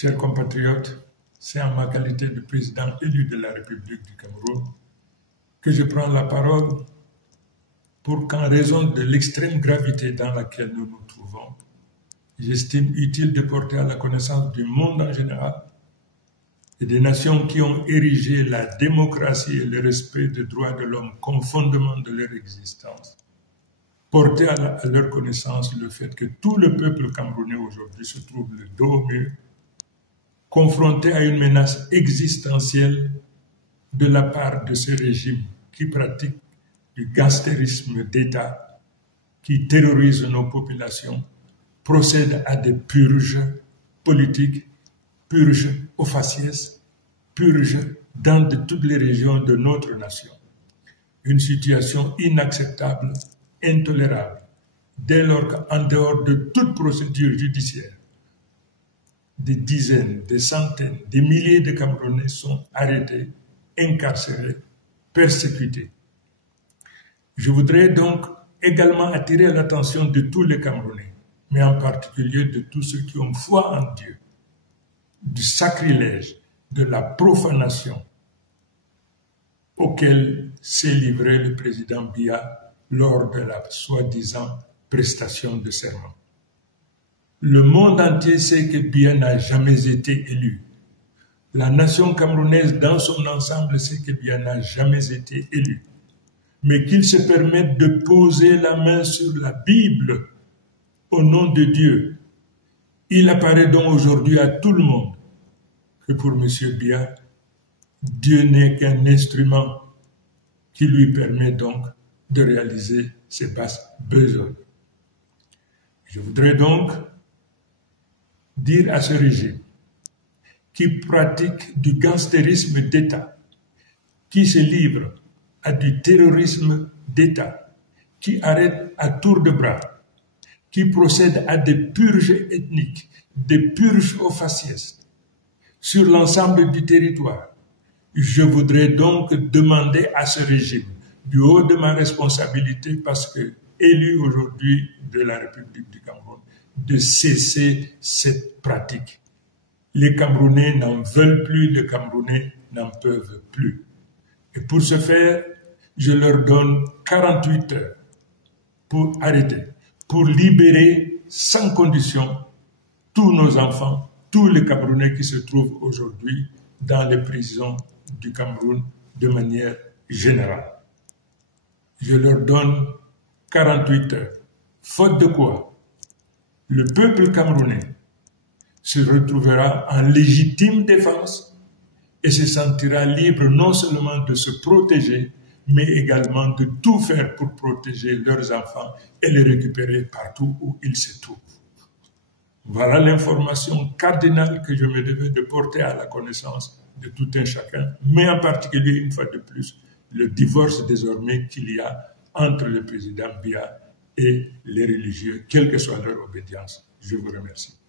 Chers compatriotes, c'est en ma qualité de président élu de la République du Cameroun que je prends la parole pour qu'en raison de l'extrême gravité dans laquelle nous nous trouvons, j'estime utile de porter à la connaissance du monde en général et des nations qui ont érigé la démocratie et le respect des droits de l'homme comme fondement de leur existence, porter à leur connaissance le fait que tout le peuple camerounais aujourd'hui se trouve le dos au mur, confronté à une menace existentielle de la part de ce régime qui pratique du gangstérisme d'État, qui terrorise nos populations, procède à des purges politiques, purges au faciès, purges dans toutes les régions de notre nation. Une situation inacceptable, intolérable, dès lors qu'en dehors de toute procédure judiciaire, des dizaines, des centaines, des milliers de Camerounais sont arrêtés, incarcérés, persécutés. Je voudrais donc également attirer l'attention de tous les Camerounais, mais en particulier de tous ceux qui ont foi en Dieu, du sacrilège, de la profanation auquel s'est livré le président Biya lors de la soi-disant prestation de serment. Le monde entier sait que Biya n'a jamais été élu. La nation camerounaise dans son ensemble sait que Biya n'a jamais été élu. Mais qu'il se permette de poser la main sur la Bible au nom de Dieu. Il apparaît donc aujourd'hui à tout le monde que pour M. Biya, Dieu n'est qu'un instrument qui lui permet donc de réaliser ses basses besognes. Je voudrais donc dire à ce régime qui pratique du gangstérisme d'État, qui se livre à du terrorisme d'État, qui arrête à tour de bras, qui procède à des purges ethniques, des purges au faciès sur l'ensemble du territoire. Je voudrais donc demander à ce régime, du haut de ma responsabilité, parce que élu aujourd'hui de la République du Cameroun, de cesser cette pratique. Les Camerounais n'en veulent plus, les Camerounais n'en peuvent plus. Et pour ce faire, je leur donne 48 heures pour arrêter, pour libérer sans condition tous nos enfants, tous les Camerounais qui se trouvent aujourd'hui dans les prisons du Cameroun de manière générale. Je leur donne 48 heures. Faute de quoi, le peuple camerounais se retrouvera en légitime défense et se sentira libre non seulement de se protéger, mais également de tout faire pour protéger leurs enfants et les récupérer partout où ils se trouvent. Voilà l'information cardinale que je me devais de porter à la connaissance de tout un chacun, mais en particulier, une fois de plus, le divorce désormais qu'il y a entre le président Biya et les religieux, quelle que soit leur obédience. Je vous remercie.